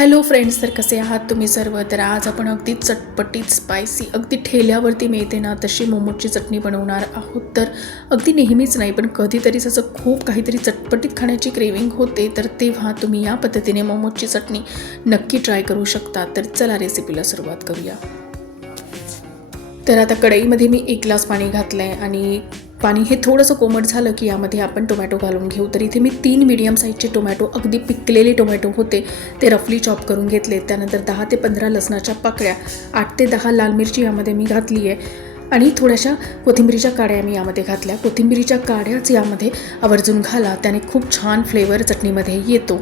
Hello friends, तर कसे आहात तुम्ही सर्व. तर आज आपण अगदी चटपटीत स्पायसी अगदी ठेल्यावरती मिळते ना तशी मोमोजची चटणी बनवणार आहोत. तर अगदी नेहमीच नाही पण कधीतरीच असं खूप काहीतरी चटपटीत खाण्याची क्रेविंग होते, तर तेव्हा तुम्ही या पद्धतीने मोमोजची चटणी नक्की ट्राय करू शकता. तर चला रेसिपीला सुरुवात करूया. तर आता कढईमध्ये मी 1 ग्लास पाणी घातलं आहे आणि पाणी हे थोडंसं कोमट झालं की यामध्ये आपण टोमॅटो घालून घेऊ. तर इथे मी 3 मीडियम साईजचे टोमॅटो, अगदी पिकलेले टोमॅटो होते, ते रफली चॉप करून घेतले. त्यानंतर 10 ते 15 लसणाच्या पाकळ्या, 8 ते 10 लाल मिरची यामध्ये मी घातली आहे आणि थोड्याशा कोथिंबीरीच्या काड्या मी यामध्ये घातल्या. कोथिंबीरीच्या काड्याच यामध्ये आवर्जून घाला, त्याने खूप छान फ्लेवर चटणीमध्ये येतो.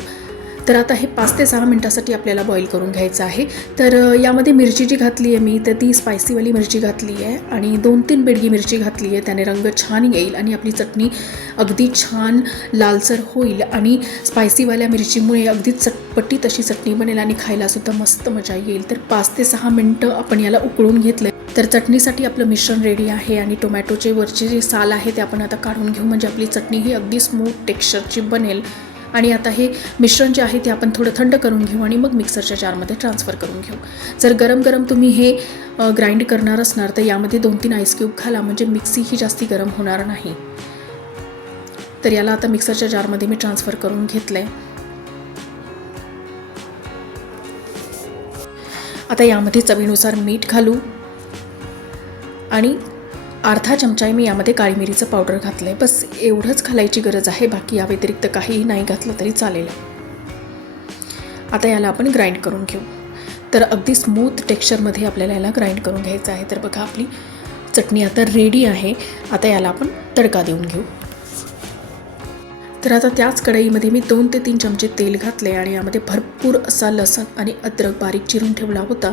तर आता हे 5 ते 6 मिनटासाठी आपल्याला बॉईल करून घ्यायचं आहे. तर यामध्ये मिरची जी घातली आहे मी, तर ती स्पायसीवाली मिरची घातली आहे आणि 2-3 बेडगी मिरची घातली आहे. त्याने रंग छान येईल आणि आपली चटणी अगदी छान लालसर होईल आणि स्पायसीवाल्या मिरचीमुळे अगदी चटपटीत अशी चटणी बनेल आणि खायलासुद्धा मस्त मजा येईल. तर 5 ते 6 मिनटं आपण याला उकळून घेतलं. तर चटणीसाठी आपलं मिश्रण रेडी आहे आणि टोमॅटोचे वरचे जे साल आहे ते आपण आता काढून घेऊ, म्हणजे आपली चटणी ही अगदी स्मूथ टेक्स्चरची बनेल. आणि आता हे मिश्रण जे आहे ते आपण थोडं थंड करून घेऊ आणि मग मिक्सरच्या जारमध्ये ट्रान्सफर करून घेऊ. जर गरम गरम तुम्ही हे ग्राइंड करणार असणार तर यामध्ये 2-3 आईस क्यूब घाला, म्हणजे मिक्सी ही जास्ती गरम होणार नाही. तर याला आता मिक्सरच्या जारमध्ये मी ट्रान्सफर करून घेतलं आहे. आता यामध्ये चवीनुसार मीठ घालू आणि अर्धा चमचा मी यामध्ये काळी मिरीचं पावडर घातलं आहे. बस एवढंच घालायची गरज आहे, बाकी या व्यतिरिक्त काहीही नाही घातलं तरी चालेल. आता याला आपण ग्राइंड करून घेऊ. तर अगदी स्मूथ टेक्स्चरमध्ये आपल्याला याला ग्राइंड करून घ्यायचं आहे. तर बघा आपली चटणी आता रेडी आहे. आता याला आपण तडका देऊन घेऊ. तर आता त्याच कढईमध्ये मी 2 ते 3 चमचे तेल घातले आणि यामध्ये भरपूर असा लसूण आणि अद्रक बारीक चिरून ठेवला होता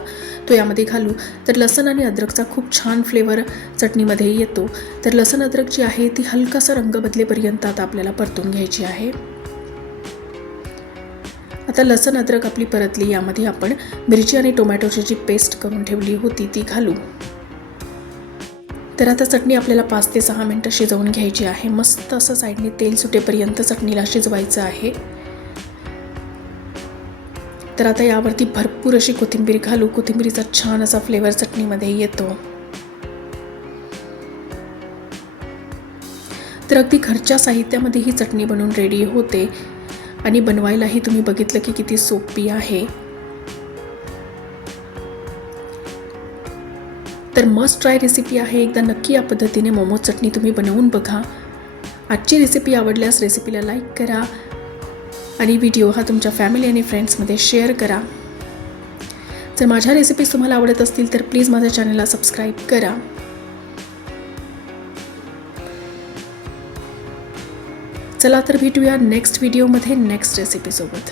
तो यामध्ये घालू. तर लसूण आणि अद्रकचा खूप छान फ्लेवर चटणीमध्ये येतो. तर लसूण अद्रक जी आहे ती हलकासा रंग बदलेपर्यंत आता आपल्याला परतून घ्यायची आहे. आता लसूण अद्रक आपली परतली, यामध्ये आपण मिरची आणि टोमॅटोची जी पेस्ट करून ठेवली होती ती घालू. तर आता चटणी आपल्याला 5 ते 6 मिनटं शिजवून घ्यायची आहे. मस्त असं साईडने तेल सुटेपर्यंत चटणीला शिजवायचं आहे. तर आता यावरती भरपूर अशी कोथिंबीर घालू. कोथिंबीरीचा छान असा फ्लेवर चटणीमध्ये येतो. तर अगदी घरच्या साहित्यामध्ये ही चटणी बनवून रेडी होते आणि बनवायलाही तुम्ही बघितलं की किती सोपी आहे. तर मस्ट ट्राय रेसिपी आहे. एकदा नक्की या पद्धतीने मोमोज चटणी तुम्ही बनवून बघा. आजची रेसिपी आवडल्यास रेसिपीला लाईक करा आणि व्हिडिओ हा तुमच्या फॅमिली आणि फ्रेंड्समध्ये शेअर करा. जर माझ्या रेसिपीज तुम्हाला आवडत असतील तर प्लीज माझ्या चॅनलला सबस्क्राईब करा. चला तर भेटूया नेक्स्ट व्हिडिओमध्ये नेक्स्ट रेसिपीसोबत.